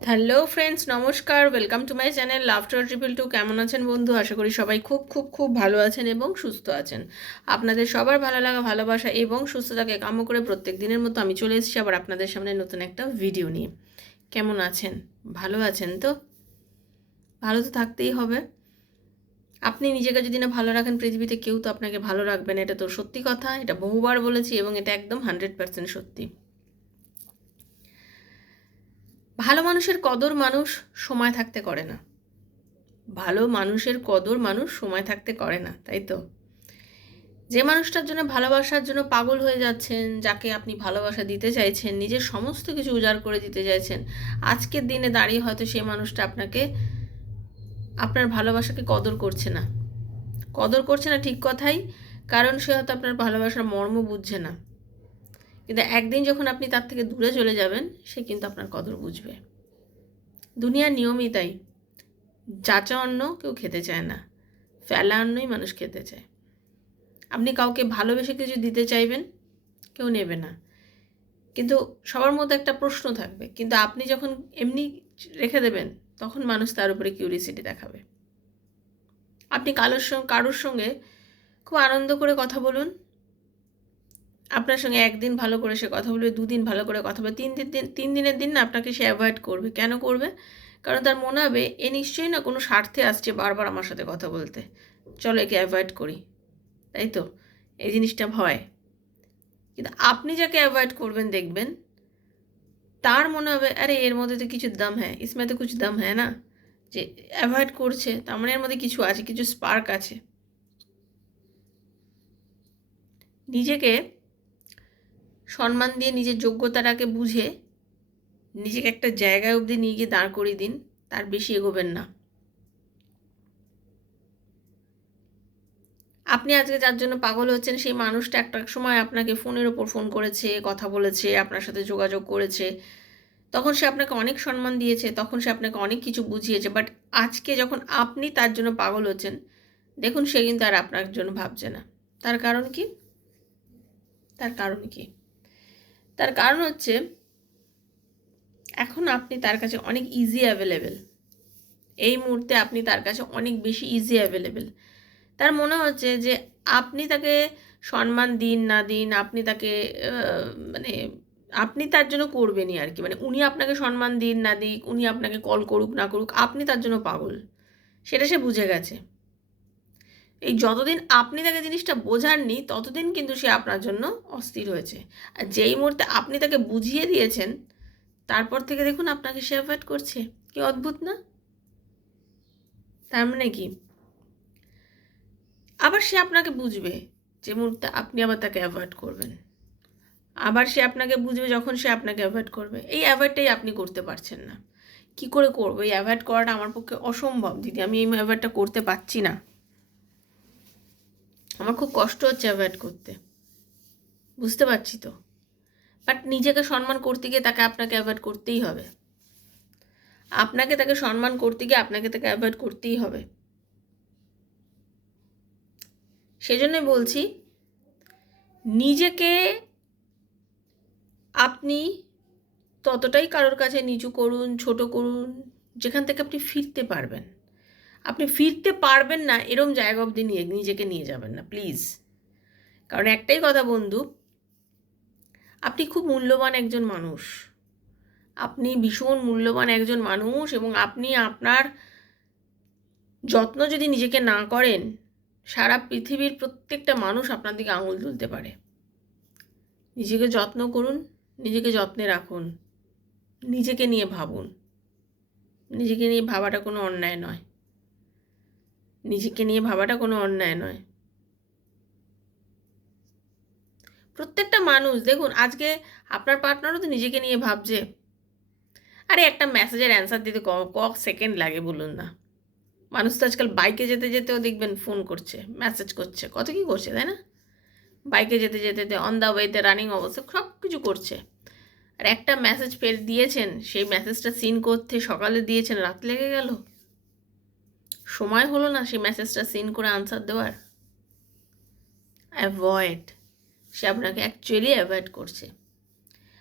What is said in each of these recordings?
Hello friends, নমস্কার। Welcome to my channel laughter triple two. কেমন আছেন বন্ধু? আশা করি সবাই খুব খুব খুব ভালো আছেন এবং সুস্থ আছেন। আপনাদের সবার ভালো লাগা, ভালোবাসা এবং সুস্থতাকে কাম্য করে প্রত্যেক দিনের মতো আমি চলে এসেছি আবার আপনাদের সামনে নতুন একটা ভিডিও নিয়ে। কেমন আছেন? ভালো আছেন তো? ভালো তো থাকতেই হবে। আপনি নিজেকে যদি না ভালো রাখেন, পৃথিবীতে কেউ তো আপনাকে ভালো রাখবে না। এটা তো সত্যি কথা, এটা বহুবার বলেছি এবং এটা একদম 100% সত্যি। ভালো মানুষের কদর মানুষ সময় থাকতে করে না। ভালো মানুষের কদর মানুষ সময় থাকতে করে না, তাই তো? যে মানুষটার জন্য ভালোবাসার জন্য পাগল হয়ে যাচ্ছেন, যাকে আপনি ভালোবাসা দিতে চাইছেন, নিজের সমস্ত কিছু উজাড় করে দিতে চাইছেন, আজকের দিনে দাঁড়িয়ে হয়তো সেই মানুষটা আপনার ভালোবাসাকে কদর করছে না। কদর করছে না ঠিক কথাই, কারণ সে হয়তো আপনার ভালোবাসার মর্ম বুঝছে না। কিন্তু একদিন যখন আপনি তার থেকে দূরে চলে যাবেন, সে কিন্তু আপনার কদর বুঝবে। দুনিয়ার নিয়মই তাই। যাচা অন্ন কেউ খেতে চায় না, ফেলা অন্নই মানুষ খেতে চায়। আপনি কাউকে ভালোবেসে কিছু দিতে চাইবেন, কেউ নেবে না, কিন্তু সবার মধ্যে একটা প্রশ্ন থাকবে। কিন্তু আপনি যখন এমনি রেখে দেবেন, তখন মানুষ তার উপরে কিউরিসিটি দেখাবে। আপনি কারোর সঙ্গে খুব আনন্দ করে কথা বলুন, আপনার সঙ্গে একদিন ভালো করে সে কথা বলবে, দুদিন ভালো করে কথা বলবে, তিন দিনের দিন না আপনাকে সে অ্যাভয়েড করবে। কেন করবে? কারণ তার মনে হবে এ নিশ্চয়ই না কোনো স্বার্থে আসছে বারবার আমার সাথে কথা বলতে, চলো একে অ্যাভয়েড করি, তাই তো? এই জিনিসটা ভয়। কিন্তু আপনি যাকে অ্যাভয়েড করবেন দেখবেন তার মনে হবে আরে এর মধ্যে তো কিছু দম হ্যাঁ, ইসমে তো কুছ দম হ্যাঁ না। যে অ্যাভয়েড করছে তার মানে এর মধ্যে কিছু আছে, কিছু স্পার্ক আছে। নিজেকে সম্মান দিয়ে নিজের যোগ্যতাটাকে বুঝে নিজেকে একটা জায়গায় অবধি নিয়ে গিয়ে দাঁড় করিয়ে দিন, তার বেশি এগোবেন না। আপনি আজকে যার জন্য পাগল হচ্ছেন সেই মানুষটা একটা সময় আপনাকে ফোনের ওপর ফোন করেছে, কথা বলেছে, আপনার সাথে যোগাযোগ করেছে, তখন সে আপনাকে অনেক সম্মান দিয়েছে, তখন সে আপনাকে অনেক কিছু বুঝিয়েছে। বাট আজকে যখন আপনি তার জন্য পাগল হচ্ছেন, দেখুন সে কিন্তু আর আপনার জন্য ভাবছে না। তার কারণ কি? তার কারণ কি? তার কারণ হচ্ছে এখন আপনি তার কাছে অনেক ইজি অ্যাভেলেবেল। এই মুহূর্তে আপনি তার কাছে অনেক বেশি ইজি অ্যাভেলেবেল। তার মনে হচ্ছে যে আপনি তাকে সম্মান দিন না দিন, আপনি তাকে মানে আপনি তার জন্য করবেনই আর কি। মানে উনি আপনাকে সম্মান দিন না দিক, উনি আপনাকে কল করুক না করুক, আপনি তার জন্য পাগল। সেটা সে বুঝে গেছে। এই যতদিন আপনি তাকে জিনিসটা বোঝাননি, ততদিন কিন্তু সে আপনার জন্য অস্থির হয়েছে। আর যেই মুহূর্তে আপনি তাকে বুঝিয়ে দিয়েছেন, তারপর থেকে দেখুন আপনাকে সে অ্যাভয়েড করছে। কি অদ্ভুত না? তার মানে কি? আবার সে আপনাকে বুঝবে যে মুহূর্তে আপনি আবার তাকে অ্যাভয়েড করবেন। আবার সে আপনাকে বুঝবে যখন সে আপনাকে অ্যাভয়েড করবে। এই অ্যাভয়েডটাই আপনি করতে পারছেন না। কি করে করবো? এই অ্যাভয়েড করাটা আমার পক্ষে অসম্ভব দিদি, আমি এই অ্যাভয়েডটা করতে পারছি না, আমার খুব কষ্ট হচ্ছে অ্যাভয়েড করতে। বুঝতে পারছি তো, বাট নিজেকে সম্মান করতে গিয়ে আপনাকে অ্যাভয়েড করতেই হবে। আপনাকে তাকে সম্মান করতে গিয়ে আপনাকে তাকে অ্যাভয়েড করতেই হবে। সেজন্যই বলছি, নিজেকে আপনি ততটাই কারোর কাছে নিচু করুন, ছোট করুন, যেখান থেকে আপনি ফিরতে পারবেন। আপনি ফিরতে পারবেন না এরম জায়গা অবধি নিজেকে নিয়ে যাবেন না প্লিজ। কারণ একটাই কথা বন্ধু, আপনি খুব মূল্যবান একজন মানুষ। আপনি ভীষণ মূল্যবান একজন মানুষ এবং আপনি আপনার যত্ন যদি নিজেকে না করেন, সারা পৃথিবীর প্রত্যেকটা মানুষ আপনার দিকে আঙুল তুলতে পারে। নিজেকে যত্ন করুন, নিজেকে যত্নে রাখুন, নিজেকে নিয়ে ভাবুন। নিজেকে নিয়ে ভাবাটা কোনো অন্যায় নয়। নিজেকে নিয়ে ভাবাটা কোনো অন্যায় নয়। প্রত্যেকটা মানুষ দেখুন, আজকে আপনার পার্টনারও তো নিজেকে নিয়ে ভাবছে। আরে একটা মেসেজের অ্যান্সার দিতে ক সেকেন্ড লাগে বলুন না? মানুষ তো আজকাল বাইকে যেতে যেতেও দেখবেন ফোন করছে, মেসেজ করছে, কত কী করছে, তাই না? বাইকে যেতে যেতে অন দ্য ওয়েতে রানিং অবস্থা সব কিছু করছে। আর একটা মেসেজ দিয়েছেন, সেই মেসেজটা সিন করতে সকালে দিয়েছেন, রাত লেগে গেল। সময় হলো না সেই মেসেজটা সিন করে আনসার দেওয়ার। অ্যাভয়েড, সে আপনাকে অ্যাকচুয়ালি অ্যাভয়েড করছে।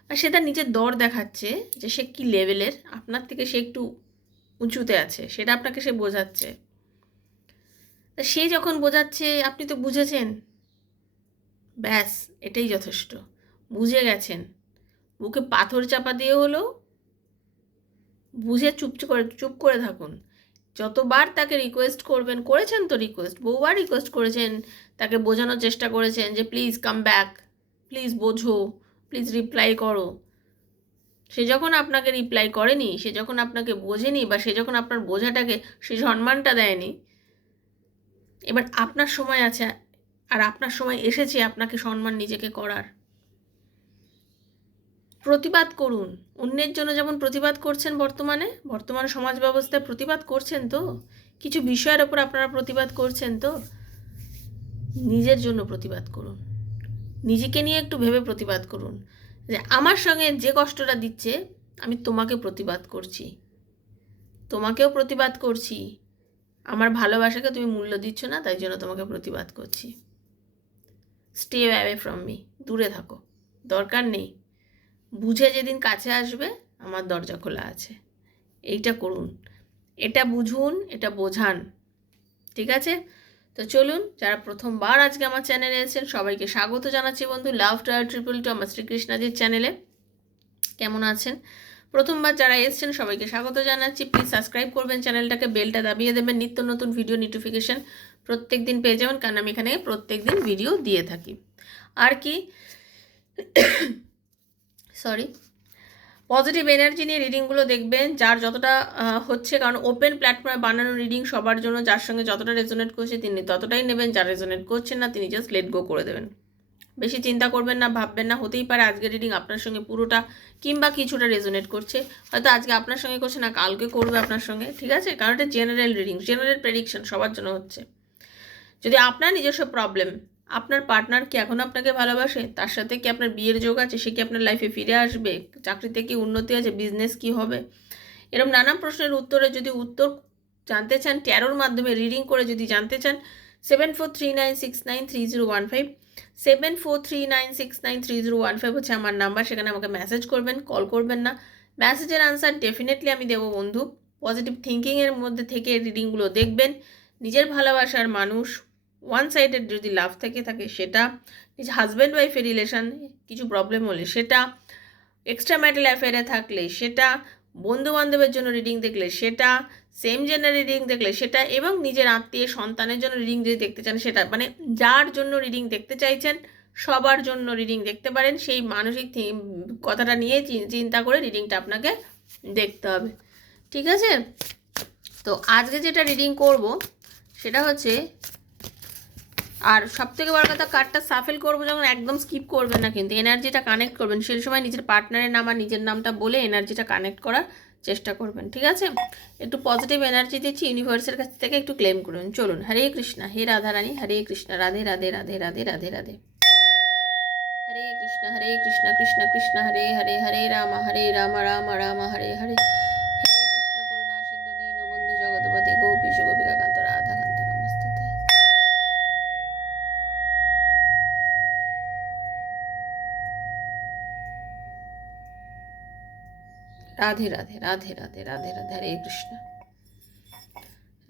আর সে তার নিজের দর দেখাচ্ছে যে সে কী লেভেলের, আপনার থেকে সে একটু উঁচুতে আছে, সেটা আপনাকে সে বোঝাচ্ছে। তা সে যখন বোঝাচ্ছে আপনি তো বুঝেছেন, ব্যাস এটাই যথেষ্ট। বুঝে গেছেন, বুকে পাথর চাপা দিয়ে হলেও বুঝে চুপ করে থাকুন। যতবার তাকে রিকোয়েস্ট করবেন, করেছেন তো রিকোয়েস্ট, বহুবার রিকোয়েস্ট করেছেন, তাকে বোঝানোর চেষ্টা করেছেন যে প্লিজ কাম ব্যাক, প্লিজ বোঝো, প্লিজ রিপ্লাই করো। সে যখন আপনাকে রিপ্লাই করেনি, সে যখন আপনাকে বোঝেনি, বা সে যখন আপনার বোঝাটাকে সে সম্মানটা দেয়নি, এবার আপনার সময় আছে, আর আপনার সময় এসেছে আপনাকে সম্মান নিজেকে করার। প্রতিবাদ করুন, অন্যের জন্য যেমন প্রতিবাদ করছেন, বর্তমান সমাজ ব্যবস্থায় প্রতিবাদ করছেন তো, কিছু বিষয়ের ওপর আপনারা প্রতিবাদ করছেন তো, নিজের জন্য প্রতিবাদ করুন। নিজেকে নিয়ে একটু ভেবে প্রতিবাদ করুন যে আমার সঙ্গে যে কষ্টটা দিচ্ছে, আমি তোমাকে প্রতিবাদ করছি, তোমাকেও প্রতিবাদ করছি, আমার ভালোবাসাকে তুমি মূল্য দিচ্ছ না, তাই জন্য তোমাকে প্রতিবাদ করছি। স্টে অ্যাওয়ে ফ্রম মি, দূরে থাকো, দরকার নেই। বুঝে যেদিন কাছে আসবে, আমার দরজা খোলা আছে। এইটা করুন, এটা বুঝুন, এটা বোঝান, ঠিক আছে? তো চলুন, যারা প্রথমবার আজকে আমার চ্যানেলে এসেছেন সবাইকে স্বাগত জানাচ্ছি বন্ধু, লাভ ট্রায়াল 222 আমার শ্রীকৃষ্ণাজির চ্যানেলে। কেমন আছেন? প্রথমবার যারা এসেছেন সবাইকে স্বাগত জানাচ্ছি। প্লিজ সাবস্ক্রাইব করবেন চ্যানেলটাকে, বেলটা দাবিয়ে দেবেন, নিত্য নতুন ভিডিও নোটিফিকেশান প্রত্যেক দিন পেয়ে যাবেন, কারণ আমি এখানে প্রত্যেক দিন ভিডিও দিয়ে থাকি। আর কি সরি, পজিটিভ এনার্জি নিয়ে রিডিংগুলো দেখবেন, যার যতটা হচ্ছে, কারণ ওপেন প্ল্যাটফর্মে বানানো রিডিং সবার জন্য, যার সঙ্গে যতটা রেজোনেট করছে তিনি ততটাই নেবেন, যার রেজোনেট করছেন না তিনি জাস্ট লেট গো করে দেবেন। বেশি চিন্তা করবেন না, ভাববেন না। হতেই পারে আজকের রিডিং আপনার সঙ্গে পুরোটা কিংবা কিছুটা রেজোনেট করছে, হয়তো আজকে আপনার সঙ্গে করছে না, কালকে করবে আপনার সঙ্গে, ঠিক আছে? কারণ এটা জেনারেল রিডিং, জেনারেল প্রেডিকশন সবার জন্য হচ্ছে। যদি আপনার নিজস্ব প্রবলেম, আপনার পার্টনার কি এখন আপনাকে ভালোবাসে, তার সাথে কি আপনার বিয়ের যোগ আছে, সে কি আপনার লাইফে ফিরে আসবে, চাকরিতে কি উন্নতি আছে, বিজনেস কি হবে, এরকম নানান প্রশ্নের উত্তরে যদি উত্তর জানতে চান, ট্যারোর মাধ্যমে রিডিং করে যদি জানতে চান, 7439693015 7439693015 হচ্ছে আমার নাম্বার। সেখানে আমাকে মেসেজ করবেন, কল করবেন না। মেসেজের আনসার ডেফিনেটলি আমি দেবো বন্ধু। পজিটিভ থিঙ্কিংয়ের মধ্যে থেকে রিডিংগুলো দেখবেন। নিজের ভালোবাসার মানুষ, ওয়ান সাইডেড যদি লাভ থেকে থাকে সেটা, নিজ হাজব্যান্ড ওয়াইফের রিলেশন কিছু প্রবলেম হলে সেটা, এক্সট্রা ম্যারিটাল অ্যাফেয়ারে থাকলে সেটা, বন্ধু বান্ধবের জন্য রিডিং দেখলে সেটা, সেম জেন্ডার রিডিং দেখলে সেটা, এবং নিজের আত্মীয় সন্তানের জন্য রিডিং যদি দেখতে চান সেটা, মানে যার জন্য রিডিং দেখতে চাইছেন সবার জন্য রিডিং দেখতে পারেন। সেই মানসিক কথাটা নিয়ে চিন্তা করে রিডিংটা আপনাকে দেখতে হবে, ঠিক আছে? তো আজকে যেটা রিডিং করব সেটা হচ্ছে, আর সবথেকে বড় কথা, কার্ডটা সাফেল করবো যখন একদম স্কিপ করবেন না, কিন্তু এনার্জিটা কানেক্ট করবেন। সেই সময় নিজের পার্টনারের নাম আর নিজের নামটা বলে এনার্জিটা কানেক্ট করার চেষ্টা করবেন, ঠিক আছে? একটু পজিটিভ এনার্জি দিচ্ছি, ইউনিভার্সের কাছ থেকে একটু ক্লেম করুন। চলুন, হরে কৃষ্ণা, হে রাধারানী, হরে কৃষ্ণা, রাধে রাধে রাধে রাধে রাধে রাধে। হরে কৃষ্ণ কৃষ্ণ কৃষ্ণ হরে হরে, হরে রাম রাম রাম হরে হরে। হে কৃষ্ণ করুণা সিন্ধু দীনবন্ধু জগৎপতে গোপীশ গোপিকাকান্ত রাধাকান্ত নমস্তুতে। রাধে রাধে রাধে রাধে রাধে রাধে, হরে কৃষ্ণ।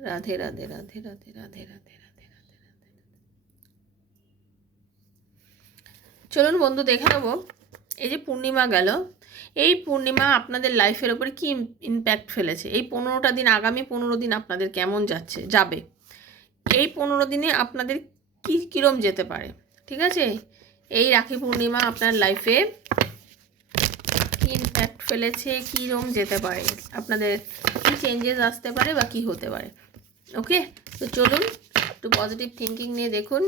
রাধে রাধে রাধে রাধে রাধে রাধে রাধে রাধে রাধে। চলুন বন্ধু, দেখে নেব এই যে পূর্ণিমা গেল, এই পূর্ণিমা আপনাদের লাইফের ওপরে কি ইম্প্যাক্ট ফেলেছে, এই 15টা দিন, আগামী 15 দিন আপনাদের কেমন যাবে, এই 15 দিনে আপনাদের কীরম যেতে পারে, ঠিক আছে? এই রাখি পূর্ণিমা আপনার লাইফে কী ইম্প্যাক্ট ফেলেছে, কীরম যেতে পারে, আপনাদের কী চেঞ্জেস আসতে পারে বা কী হতে পারে। ওকে, তো চলুন একটু পজিটিভ থিঙ্কিং নিয়ে দেখুন।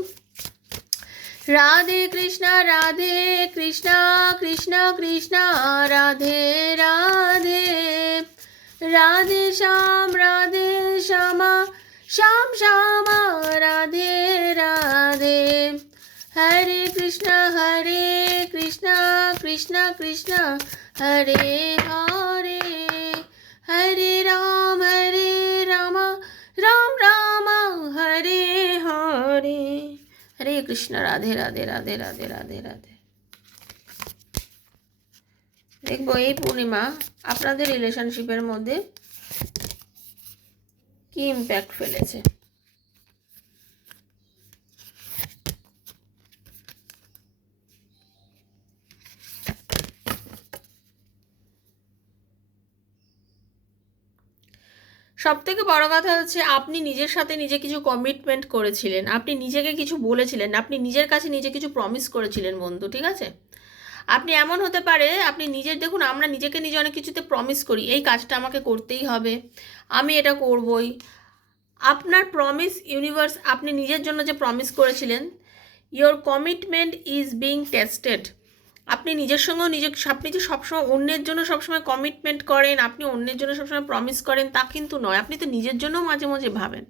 রাধে কৃষ্ণ কৃষ্ণ কৃষ্ণ রাধে রাধে, রাধে শ্যামা শ্যাম শ্যামা রাধে রাধে, হরে কৃষ্ণ কৃষ্ণ কৃষ্ণ হরে হরে, হরে রাম রাম রাম হরে হরে। হরে কৃষ্ণ, রাধে রাধে রাধে রাধে রাধে রাধে। দেখবো এই পূর্ণিমা আপনাদের রিলেশনশিপের মধ্যে কি ইম্প্যাক্ট ফেলেছে। সব থেকে বড় কথা হচ্ছে আপনি নিজের সাথে নিজে কিছু কমিটমেন্ট করেছিলেন, আপনি নিজেকে কিছু বলেছিলেন, আপনি নিজের কাছে নিজে কিছু প্রমিস করেছিলেন বন্ধু, ঠিক আছে? আপনি এমন হতে পারে আপনি নিজের, দেখুন আমরা নিজেকে নিজে অনেক কিছুতে প্রমিস করি, এই কাজটা আমাকে করতেই হবে, আমি এটা করবই। আপনার প্রমিস ইউনিভার্স, আপনি নিজের জন্য যে প্রমিস করেছিলেন, your commitment is being tested. আপনি নিজের সঙ্গেও আপনি যে সবসময় অন্যের জন্য সবসময় কমিটমেন্ট করেন, আপনি অন্যের জন্য সবসময় প্রমিস করেন তা কিন্তু নয়। আপনি তো নিজের জন্যও মাঝে মাঝে ভাবেন,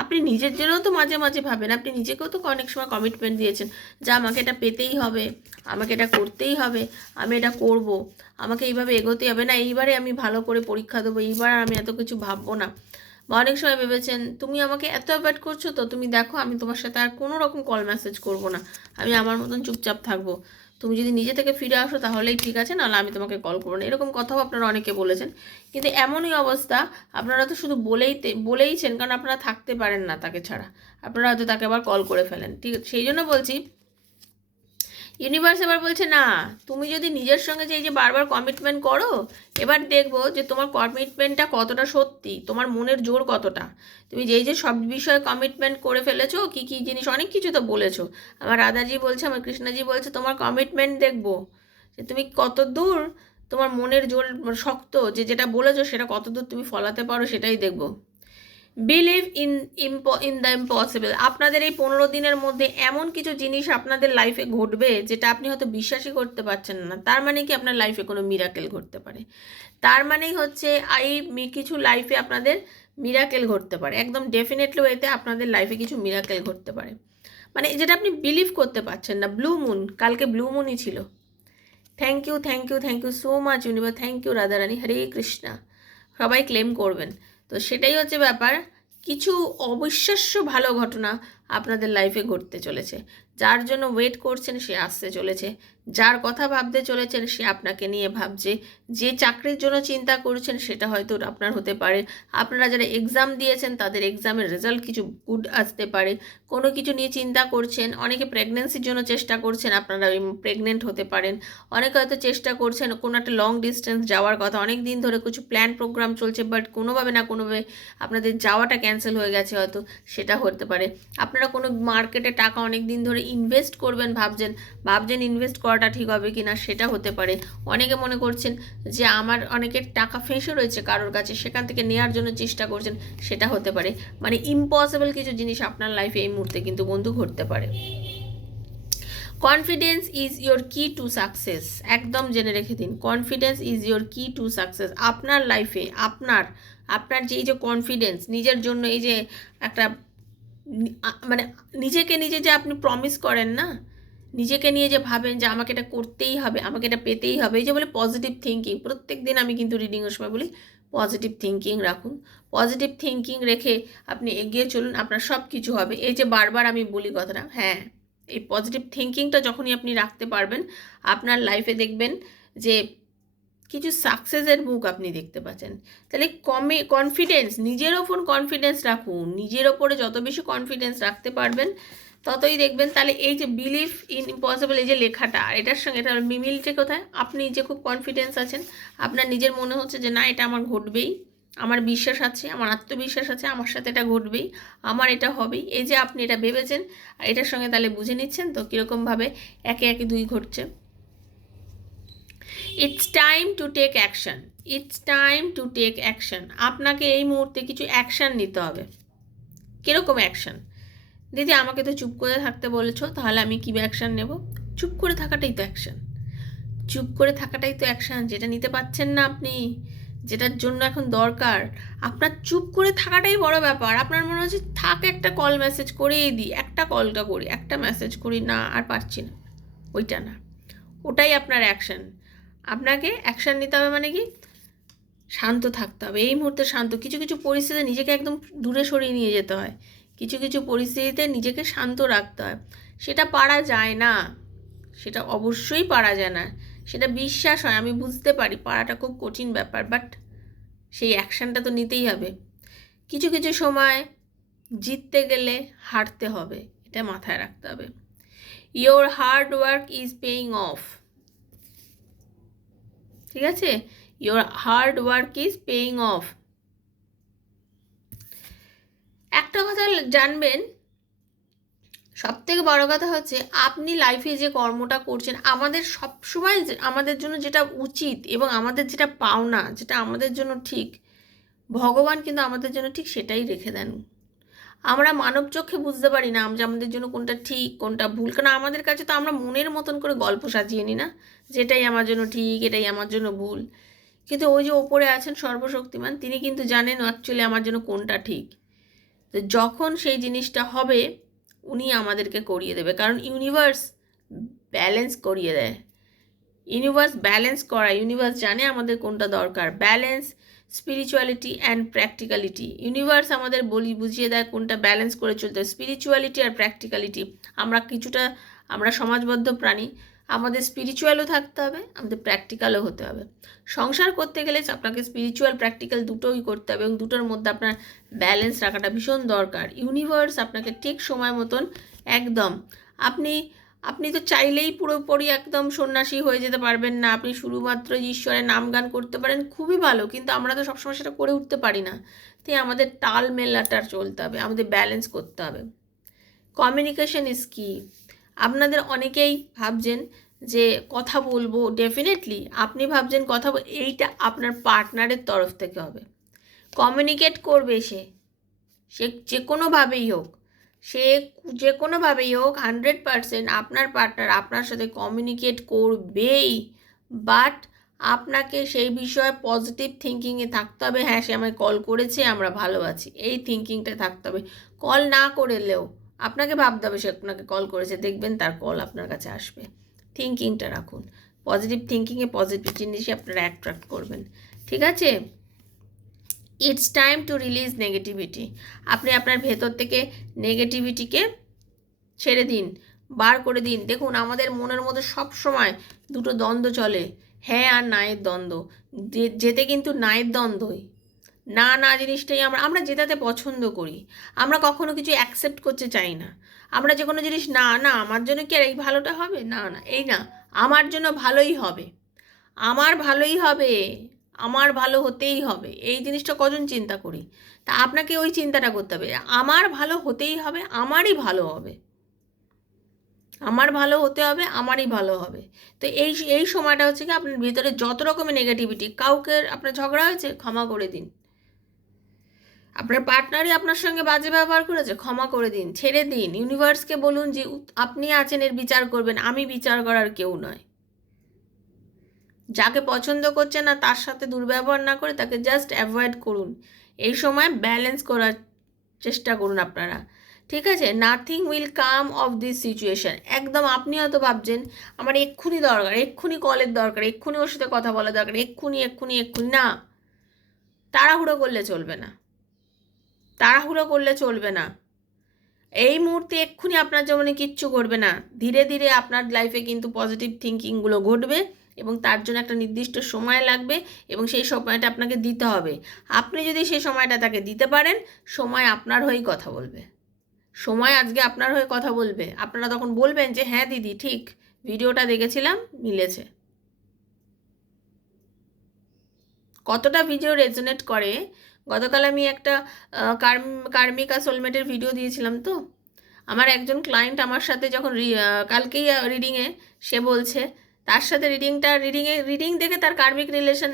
আপনি নিজের জন্যও তো মাঝে মাঝে ভাবেন, আপনি নিজেকেও তো অনেক সময় কমিটমেন্ট দিয়েছেন যে আমাকে এটা পেতেই হবে, আমাকে এটা করতেই হবে, আমি এটা করব, আমাকে এইভাবে এগোতে হবে, না এইবারে আমি ভালো করে পরীক্ষা দেবো, এইবার আমি এত কিছু ভাববো না। বা অনেক সময় ভেবেছেন তুমি আমাকে এত অ্যাভয়েড করছো, তো তুমি দেখো আমি তোমার সাথে আর কোনো রকম কল মেসেজ করবো না, আমি আমার মতন চুপচাপ থাকবো, তুমি যদি নিজে থেকে ফিরে আসো তাহলেই ঠিক আছে, নাহলে আমি তোমাকে কল করবো না। এরকম কথাও আপনারা অনেকে বলেছেন, কিন্তু এমনই অবস্থা আপনারা তো শুধু বলেইছেন, কারণ আপনারা থাকতে পারেন না তাকে ছাড়া, আপনারা হয়তো তাকে আবার কল করে ফেলেন, ঠিক সেই জন্য বলছি ইউনিভার্স এবার বলছে না, তুমি যদি নিজের সঙ্গে যে এই যে বারবার কমিটমেন্ট করো, এবার দেখবো যে তোমার কমিটমেন্টটা কতটা সত্যি, তোমার মনের জোর কতটা। তুমি যেই যে সব বিষয়ে কমিটমেন্ট করে ফেলেছো, কি কি জিনিস অনেক কিছু তো বলেছো, আমার রাধাজি বলছে, আমার কৃষ্ণাজি বলছে, তোমার কমিটমেন্ট দেখবো যে তুমি কত দূর, তোমার মনের জোর শক্ত, যে যেটা বলেছো সেটা কত দূর তুমি ফলাতে পারো, সেটাই দেখবো। Believe in the impossible. আপনাদের এই 15 দিনের মধ্যে এমন কিছু জিনিস আপনাদের লাইফে ঘটবে যেটা আপনি হয়তো বিশ্বাসই করতে পারছেন না। তার মানে কি আপনার লাইফে কোনো মিরাকেল ঘটতে পারে, তার মানেই হচ্ছে এই কিছু লাইফে আপনাদের মিরাকেল ঘটতে পারে, একদম ডেফিনেটলি ওয়েতে আপনাদের লাইফে কিছু মিরাকেল ঘটতে পারে, মানে যেটা আপনি বিলিভ করতে পারছেন না। ব্লু মুন, কালকে ব্লু মুনই ছিল। Thank you thank you thank you so much universe, thank you Radharani, Hare Krishna. সবাই ক্লেম করবেন। তো সেটাই হচ্ছে ব্যাপার, কিছু অবিশ্বাস্য ভালো ঘটনা আপনাদের লাইফে ঘটতে চলেছে। যার জন্য ওয়েট করছেন সে আসতে চলেছে, যার কথা ভাবতে চলেছেন সে আপনাকে নিয়ে ভাবছে, যে চাকরির জন্য চিন্তা করছেন সেটা হয়তো আপনার হতে পারে, আপনারা যারা এক্সাম দিয়েছেন তাদের এক্সামের রেজাল্ট কিছু গুড আসতে পারে, কোনো কিছু নিয়ে চিন্তা করছেন, অনেকে প্রেগনেন্সির জন্য চেষ্টা করছেন, আপনারা প্রেগনেন্ট হতে পারেন, অনেকে হয়তো চেষ্টা করছেন কোনো একটা লং ডিস্টেন্স যাওয়ার কথা, অনেক দিন ধরে কিছু প্ল্যান প্রোগ্রাম চলছে, বাট কোনোভাবে না কোনোভাবে আপনাদের যাওয়াটা ক্যান্সেল হয়ে গেছে, হয়তো সেটা হতে পারে। আপনারা কোনো মার্কেটে টাকা অনেক দিন ধরে ইনভেস্ট করবেন ভাবছেন ইনভেস্ট করাটা ঠিক হবে কি না, সেটা হতে পারে। অনেকে মনে করছেন যে আমার অনেকের টাকা ফেঁসে রয়েছে কারোর কাছে, সেখান থেকে নেওয়ার জন্য চেষ্টা করছেন, সেটা হতে পারে। মানে ইম্পসিবল কিছু জিনিস আপনার লাইফে এই মুহূর্তে কিন্তু বন্ধু ঘটতে পারে। কনফিডেন্স ইজ ইয়োর কি টু সাকসেস, একদম জেনে রেখে দিন, কনফিডেন্স ইজ ইয়োর কি টু সাকসেস। আপনার লাইফে আপনার যে এই যে কনফিডেন্স নিজের জন্য, এই যে একটা মানে নিজেকে নিজে যে আপনি প্রমিস করেন না, নিজেকে নিয়ে যে ভাবেন যে আমাকে এটা করতেই হবে, আমাকে এটা পেতেই হবে, এই যে বলে পজিটিভ থিঙ্কিং, প্রত্যেক দিন আমি কিন্তু রিডিংয়ের সময় বলি পজিটিভ থিঙ্কিং রাখুন, পজিটিভ থিঙ্কিং রেখে আপনি এগিয়ে চলুন, আপনার সব কিছু হবে। এই যে বারবার আমি বলি কথাটা, হ্যাঁ, এই পজিটিভ থিঙ্কিংটা যখনই আপনি রাখতে পারবেন আপনার লাইফে দেখবেন যে কিছু সাকসেসের মুখ আপনি দেখতে পাচ্ছেন। তাহলে কনফিডেন্স, নিজের ওপর কনফিডেন্স রাখুন, নিজের ওপরে যত বেশি কনফিডেন্স রাখতে পারবেন ততই দেখবেন। তাহলে এই যে বিলিভ ইন ইম্পসিবল, এই যে লেখাটা, এটার সঙ্গে এটা মিলছে কোথায়, আপনি যে খুব কনফিডেন্স আছেন, আপনার নিজের মনে হচ্ছে যে না এটা আমার ঘটবেই, আমার বিশ্বাস আছে, আমার আত্মবিশ্বাস আছে, আমার সাথে এটা ঘটবেই, আমার এটা হবেই, এই যে আপনি এটা ভেবেছেন, এটার সঙ্গে তাহলে বুঝে নিচ্ছেন তো কীরকমভাবে একে একে দুই ঘটছে। It's time to take action, it's time to take action. আপনাকে এই মুহূর্তে কিছু অ্যাকশান নিতে হবে। কীরকম অ্যাকশান? দিদি আমাকে তো চুপ করে থাকতে বলেছো, তাহলে আমি কী অ্যাকশান নেব? চুপ করে থাকাটাই তো অ্যাকশান, চুপ করে থাকাটাই তো অ্যাকশান, যেটা নিতে পারছেন না আপনি, যেটার জন্য এখন দরকার আপনার চুপ করে থাকাটাই বড় ব্যাপার। আপনার মনে হচ্ছে থাক একটা কল মেসেজ করেই দিই, একটা কলটা করি, একটা মেসেজ করি, না আর পারছি না, ওইটা না, ওটাই আপনার অ্যাকশান। আপনাকে অ্যাকশান নিতে হবে, মানে কি শান্ত থাকতে হবে এই মুহূর্তে, শান্ত। কিছু কিছু পরিস্থিতিতে নিজেকে একদম দূরে সরিয়ে নিয়ে যেতে হয়, কিছু কিছু পরিস্থিতিতে নিজেকে শান্ত রাখতে হয়, সেটা পারা যায় না, সেটা অবশ্যই পারা যায় না, সেটা বিশ্বাস হয়, আমি বুঝতে পারি পারাটা খুব কঠিন ব্যাপার, বাট সেই অ্যাকশানটা তো নিতেই হবে। কিছু কিছু সময় জিততে গেলে হারতে হবে, এটা মাথায় রাখতে হবে। Your hard work is paying of, ঠিক আছে? Your hard work is paying of. একটা কথা জানবেন, সবথেকে বড় কথা হচ্ছে আপনি লাইফে যে কর্মটা করছেন, আমাদের সবসময় আমাদের জন্য যেটা উচিত এবং আমাদের যেটা পাওনা, যেটা আমাদের জন্য ঠিক, ভগবান কিন্তু আমাদের জন্য ঠিক সেটাই রেখে দেন। আমরা মানব চোখে বুঝতে পারি না যে আমাদের জন্য কোনটা ঠিক কোনটা ভুল, কারণ আমাদের কাছে তো আমরা মনের মতন করে গল্প সাজিয়ে নিই না, যেটাই আমার জন্য ঠিক, এটাই আমার জন্য ভুল। কিন্তু ওই যে ওপরে আছেন সর্বশক্তিমান, তিনি কিন্তু জানেন অ্যাকচুয়ালি আমার জন্য কোনটা ঠিক। তো যখন সেই জিনিসটা হবে উনি আমাদেরকে করিয়ে দেবে, কারণ ইউনিভার্স ব্যালেন্স করিয়ে দেয়। ইউনিভার্স ব্যালেন্স করা, ইউনিভার্স জানে আমাদের কোনটা দরকার। Balance, spirituality and practicality, universe আমাদের বুঝিয়ে দেয় কোনটা ব্যালেন্স করে চলতে হবে। স্পিরিচুয়ালিটি আর প্র্যাকটিক্যালিটি, আমরা সমাজবদ্ধ প্রাণী, আমাদের স্পিরিচুয়ালও থাকতে হবে, আমাদের প্র্যাকটিক্যালও হতে হবে। সংসার করতে গেলে আপনাকে স্পিরিচুয়াল প্র্যাকটিক্যাল দুটোই করতে হবে এবং দুটোর মধ্যে আপনার ব্যালেন্স রাখাটা ভীষণ দরকার। ইউনিভার্স আপনাকে ঠিক সময় মতন একদম, আপনি তো চাইলেই পুরোপুরি একদম সন্ন্যাসী হয়ে যেতে পারবেন না, আপনি শুধুমাত্র ঈশ্বরের নাম গান করতে পারেন, খুবই ভালো, কিন্তু আমরা তো সবসময় সেটা করে উঠতে পারি না। তাই আমাদের তাল মেলাটা চলতে হবে, আমাদের ব্যালেন্স করতে হবে। কমিউনিকেশন ইজ কি। আপনাদের অনেকেই ভাবছেন যে কথা বলবো, ডেফিনেটলি আপনি ভাবছেন কথা এইটা আপনার পার্টনারের তরফ থেকে হবে। কমিউনিকেট করবে সে যে কোনোভাবেই হোক, সে যে কোনোভাবেই হোক 100% আপনার পার্টনার আপনার সাথে কমিউনিকেট করবেই, বাট আপনাকে সেই বিষয়ে পজিটিভ থিঙ্কিংয়ে থাকতে হবে। হ্যাঁ, সে আমায় কল করেছে, আমরা ভালো আছি, এই থিঙ্কিংটা থাকতে হবে। কল না করলেও আপনাকে ভাবতে হবে সে আপনাকে কল করেছে, দেখবেন তার কল আপনার কাছে আসবে। থিঙ্কিংটা রাখুন, পজিটিভ থিঙ্কিংয়ে পজিটিভ জিনিসই আপনারা অ্যাট্রাক্ট করবেন, ঠিক আছে? It's time to release negativity, আপনি আপনার ভেতর থেকে নেগেটিভিটিকে ছেড়ে দিন, বার করে দিন। দেখুন আমাদের মনের মধ্যে সব সময় দুটো দ্বন্দ্ব চলে, হ্যাঁ আর নায়ের দ্বন্দ্ব, যেতে কিন্তু নায়ের দ্বন্দ্বই, না জিনিসটাই আমরা জেতাতে পছন্দ করি। আমরা কখনো কিছু অ্যাকসেপ্ট করতে চাই না। আমরা যে কোনো জিনিস না আমার জন্য কি আর এই ভালোটা হবে, না এই না, আমার জন্য ভালোই হবে, আমার ভালোই হবে, আমার ভালো হতেই হবে, এই জিনিসটা কজন চিন্তা করি? তা আপনাকে ওই চিন্তাটা করতে হবে, আমার ভালো হতেই হবে, আমারই ভালো হবে, আমার ভালো হতে হবে, আমারই ভালো হবে। তো এই সময়টা হচ্ছে কি আপনার ভিতরে যত রকমের নেগেটিভিটি, কাউকে আপনার ঝগড়া হয়েছে, ক্ষমা করে দিন। আপনার পার্টনারই আপনার সঙ্গে বাজে ব্যবহার করেছে, ক্ষমা করে দিন, ছেড়ে দিন। ইউনিভার্সকে বলুন যে আপনি আছেন, এর বিচার করবেন, আমি বিচার করার কেউ নয়। যাকে পছন্দ করছে না তার সাথে দুর্ব্যবহার না করে তাকে জাস্ট অ্যাভয়েড করুন। এই সময় ব্যালেন্স করার চেষ্টা করুন আপনারা, ঠিক আছে? Nothing will come of this situation. একদম আপনি হয়তো ভাবছেন আমার এক্ষুনি দরকার, এক্ষুনি কলের দরকার, এক্ষুনি ওর সাথে কথা বলা দরকার, এক্ষুনি না, তাড়াহুড়ো করলে চলবে না, তাড়াহুড়ো করলে চলবে না। এই মুহূর্তে এক্ষুনি আপনার জীবনে কিচ্ছু ঘটবে না, ধীরে ধীরে আপনার লাইফে কিন্তু পজিটিভ থিঙ্কিংগুলো ঘটবে এবং তার জন্য একটা নির্দিষ্ট সময় লাগবে এবং সেই সময়টা আপনাকে দিতে হবে। আপনি যদি সেই সময়টা তাকে দিতে পারেন, সময় আপনার হয়েই কথা বলবে, সময় আজকে আপনার হয়ে কথা বলবে। আপনারা তখন বলবেন যে হ্যাঁ দিদি ঠিক, ভিডিওটা দেখেছিলাম, মিলেছে। কতটা ভিডিও রেজোনেট করে, গতকাল আমি একটা কার্মিকা সোলমেটের ভিডিও দিয়েছিলাম। তো আমার একজন ক্লায়েন্ট আমার সাথে যখন কালকেই রিডিংয়ে সে বলছে তার সাথে রিডিং দেখে তার কার্মিক রিলেশন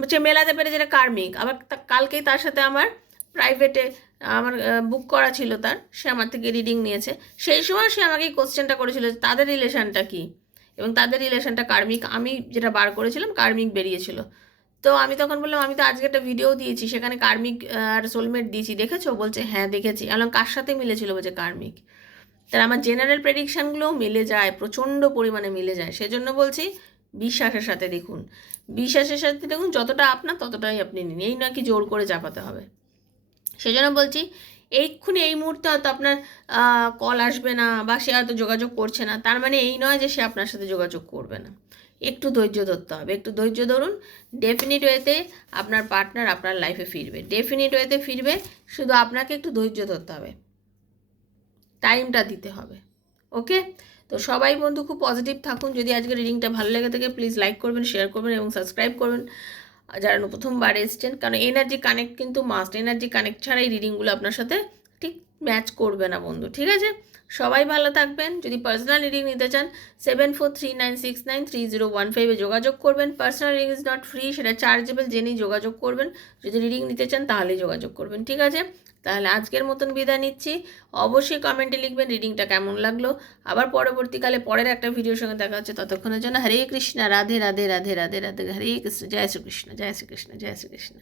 হচ্ছে মেলাতে পেরে, যেটা কার্মিক। আবার কালকেই তার সাথে আমার প্রাইভেটে আমার বুক করা ছিল, সে আমার থেকে রিডিং নিয়েছে। সেই সময় সে আমাকে এই কোশ্চেনটা করেছিল তাদের রিলেশনটা কী, এবং তাদের রিলেশনটা কার্মিক, আমি যেটা বার করেছিলাম কার্মিক বেরিয়েছিল। তো আমি তখন বললাম আমি তো আজকে একটা ভিডিও দিয়েছি সেখানে কার্মিক আর সোলমেট দিয়েছি, দেখেছো? বলছে হ্যাঁ দেখেছি। এবং কার সাথে মিলেছিল? বলছে কার্মিক। তার আমার জেনারেল প্রেডিকশানগুলোও মিলে যায়, প্রচণ্ড পরিমাণে মিলে যায়। সেজন্য বলছি বিশ্বাসের সাথে দেখুন, বিশ্বাসের সাথে দেখুন, যতটা আপনার ততটাই আপনি নিন, এই নয় কি জোর করে চাপাতে হবে। সেজন্য বলছি এইক্ষুনি এই মুহূর্তে হয়তো আপনার কল আসবে না বা সে হয়তো যোগাযোগ করছে না, তার মানে এই নয় যে সে আপনার সাথে যোগাযোগ করবে না। একটু ধৈর্য ধরতে হবে, একটু ধৈর্য ধরুন। ডেফিনিট ওয়েতে আপনার পার্টনার আপনার লাইফে ফিরবে, ডেফিনিট ওয়েতে ফিরবে, শুধু আপনাকে একটু ধৈর্য ধরতে হবে, টাইমটা দিতে হবে। ওকে, তো সবাই বন্ধু খুব পজিটিভ থাকুন। যদি আজকের রিডিংটা ভালো লেগে থাকে প্লিজ লাইক করবেন, শেয়ার করবেন এবং সাবস্ক্রাইব করবেন যারা প্রথমবার এসছেন, কারণ এনার্জি কানেক্ট কিন্তু মাস্ট, এনার্জি কানেক্ট ছাড়া এই রিডিংগুলো আপনার সাথে ঠিক ম্যাচ করবে না বন্ধু, ঠিক আছে? সবাই ভালো থাকবেন। যদি পার্সোনাল রিডিং নিতে চান 7439693015 যোগাযোগ করবেন। Personal reading is not free, সেটা চার্জেবল, জেনেই যোগাযোগ করবেন। যদি রিডিং নিতে চান তাহলেই যোগাযোগ করবেন, ঠিক আছে? তাহলে আজকের মতন বিদায় নিচ্ছি। অবশ্যই কমেন্টে লিখবেন রিডিংটা কেমন লাগলো। আবার পরবর্তীকালে পরের একটা ভিডিওর সঙ্গে দেখা হচ্ছে, ততক্ষণের জন্য হরে কৃষ্ণ, রাধে রাধে রাধে রাধে রাধে, হরে কৃষ্ণ, জয় শ্রীকৃষ্ণ, জয় শ্রীকৃষ্ণ, জয় শ্রীকৃষ্ণ।